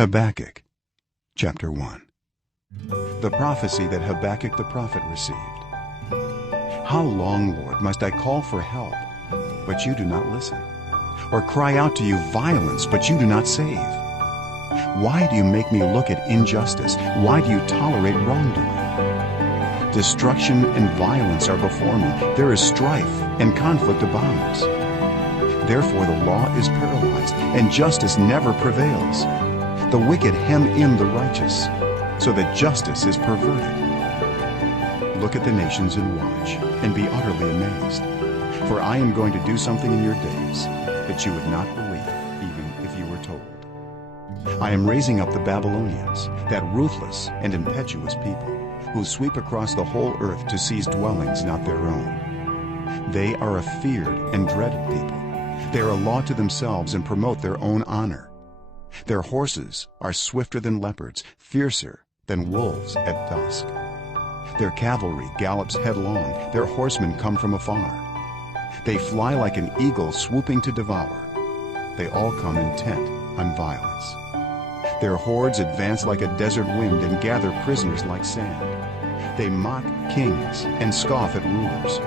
Habakkuk Chapter 1. The prophecy that Habakkuk the prophet received. How long, Lord, must I call for help, but you do not listen, or cry out to you violence, but you do not save? Why do you make me look at injustice? Why do you tolerate wrongdoing? Destruction and violence are before me. There is strife and conflict abounds. Therefore the law is paralyzed, and justice never prevails. The wicked hem in the righteous, so that justice is perverted. Look at the nations and watch, and be utterly amazed. For I am going to do something in your days that you would not believe, even if you were told. I am raising up the Babylonians, that ruthless and impetuous people, who sweep across the whole earth to seize dwellings not their own. They are a feared and dreaded people. They are a law to themselves and promote their own honor. Their horses are swifter than leopards, fiercer than wolves at dusk. Their cavalry gallops headlong, their horsemen come from afar. They fly like an eagle swooping to devour. They all come intent on violence. Their hordes advance like a desert wind and gather prisoners like sand. They mock kings and scoff at rulers.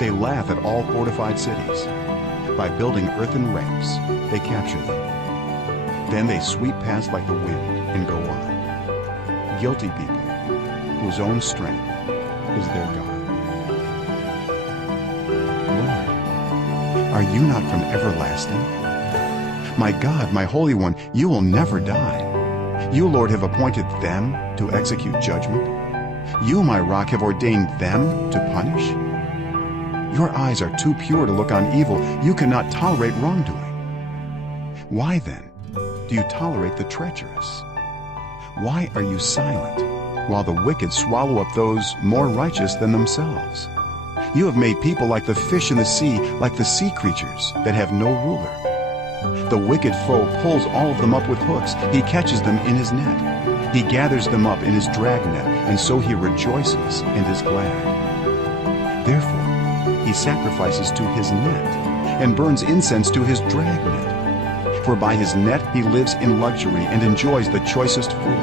They laugh at all fortified cities. By building earthen ramps, they capture them. Then they sweep past like the wind and go on. Guilty people, whose own strength is their God. Lord, are you not from everlasting? My God, my Holy One, you will never die. You, Lord, have appointed them to execute judgment. You, my rock, have ordained them to punish. Your eyes are too pure to look on evil. You cannot tolerate wrongdoing. Why then do you tolerate the treacherous? Why are you silent while the wicked swallow up those more righteous than themselves? You have made people like the fish in the sea, like the sea creatures that have no ruler. The wicked foe pulls all of them up with hooks. He catches them in his net. He gathers them up in his dragnet, and so he rejoices and is glad. Therefore he sacrifices to his net and burns incense to his dragnet. For by his net he lives in luxury and enjoys the choicest food.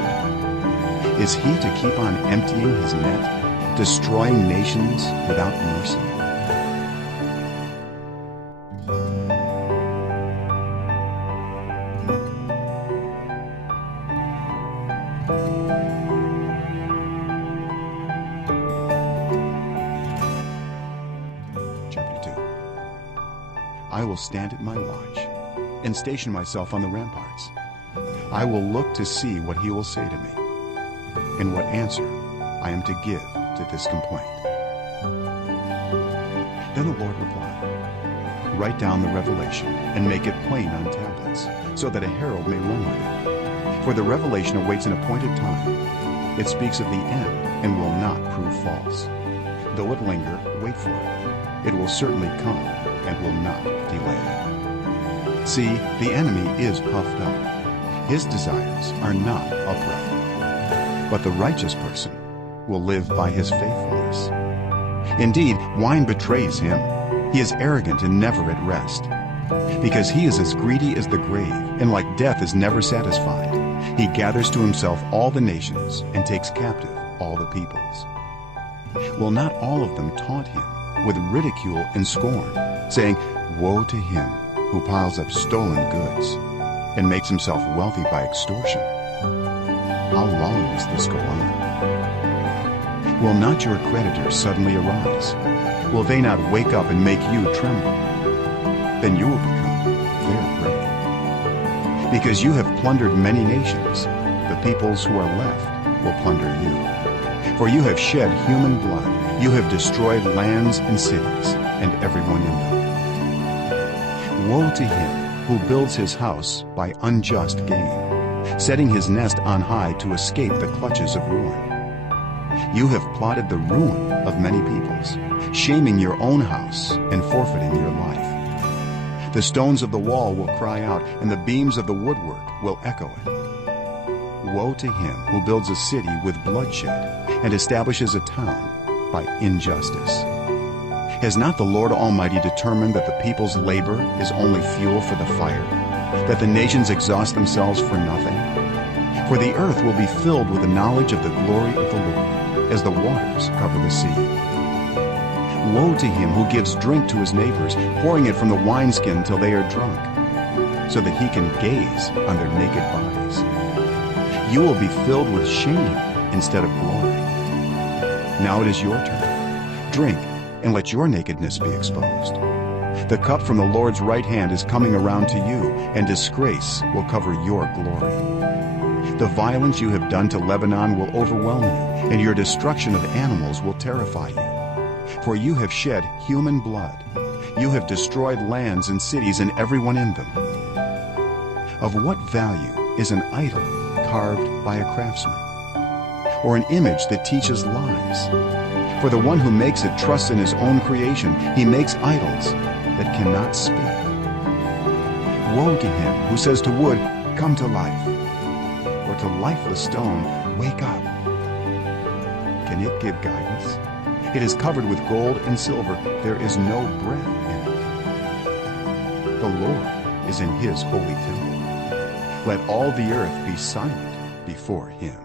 Is he to keep on emptying his net, destroying nations without mercy? Chapter 2. I will stand at my watch and station myself on the ramparts. I will look to see what he will say to me, and what answer I am to give to this complaint. Then the Lord replied, Write down the revelation and make it plain on tablets, so that a herald may run with it. For the revelation awaits an appointed time. It speaks of the end and will not prove false. Though it linger, wait for it. It will certainly come and will not delay. See, the enemy is puffed up. His desires are not upright. But the righteous person will live by his faithfulness. Indeed, wine betrays him. He is arrogant and never at rest. Because he is as greedy as the grave, and like death is never satisfied. He gathers to himself all the nations and takes captive all the peoples. Will not all of them taunt him with ridicule and scorn, saying, Woe to him who piles up stolen goods and makes himself wealthy by extortion? How long must this go on? Will not your creditors suddenly arise? Will they not wake up and make you tremble? Then you will become their prey. Because you have plundered many nations, the peoples who are left will plunder you. For you have shed human blood, you have destroyed lands and cities, and everyone in them. Woe to him who builds his house by unjust gain, setting his nest on high to escape the clutches of ruin. You have plotted the ruin of many peoples, shaming your own house and forfeiting your life. The stones of the wall will cry out, and the beams of the woodwork will echo it. Woe to him who builds a city with bloodshed and establishes a town by injustice. Has not the Lord Almighty determined that the people's labor is only fuel for the fire, that the nations exhaust themselves for nothing? For the earth will be filled with the knowledge of the glory of the Lord, as the waters cover the sea. Woe to him who gives drink to his neighbors, pouring it from the wineskin till they are drunk, so that he can gaze on their naked bodies. You will be filled with shame instead of glory. Now it is your turn. Drink, and let your nakedness be exposed. The cup from the Lord's right hand is coming around to you, and disgrace will cover your glory. The violence you have done to Lebanon will overwhelm you, and your destruction of animals will terrify you. For you have shed human blood. You have destroyed lands and cities and everyone in them. Of what value is an idol carved by a craftsman, or an image that teaches lies? For the one who makes it trusts in his own creation. He makes idols that cannot speak. Woe to him who says to wood, "Come to life," or to lifeless stone, "Wake up." Can it give guidance? It is covered with gold and silver. There is no breath in it. The Lord is in his holy temple. Let all the earth be silent before him.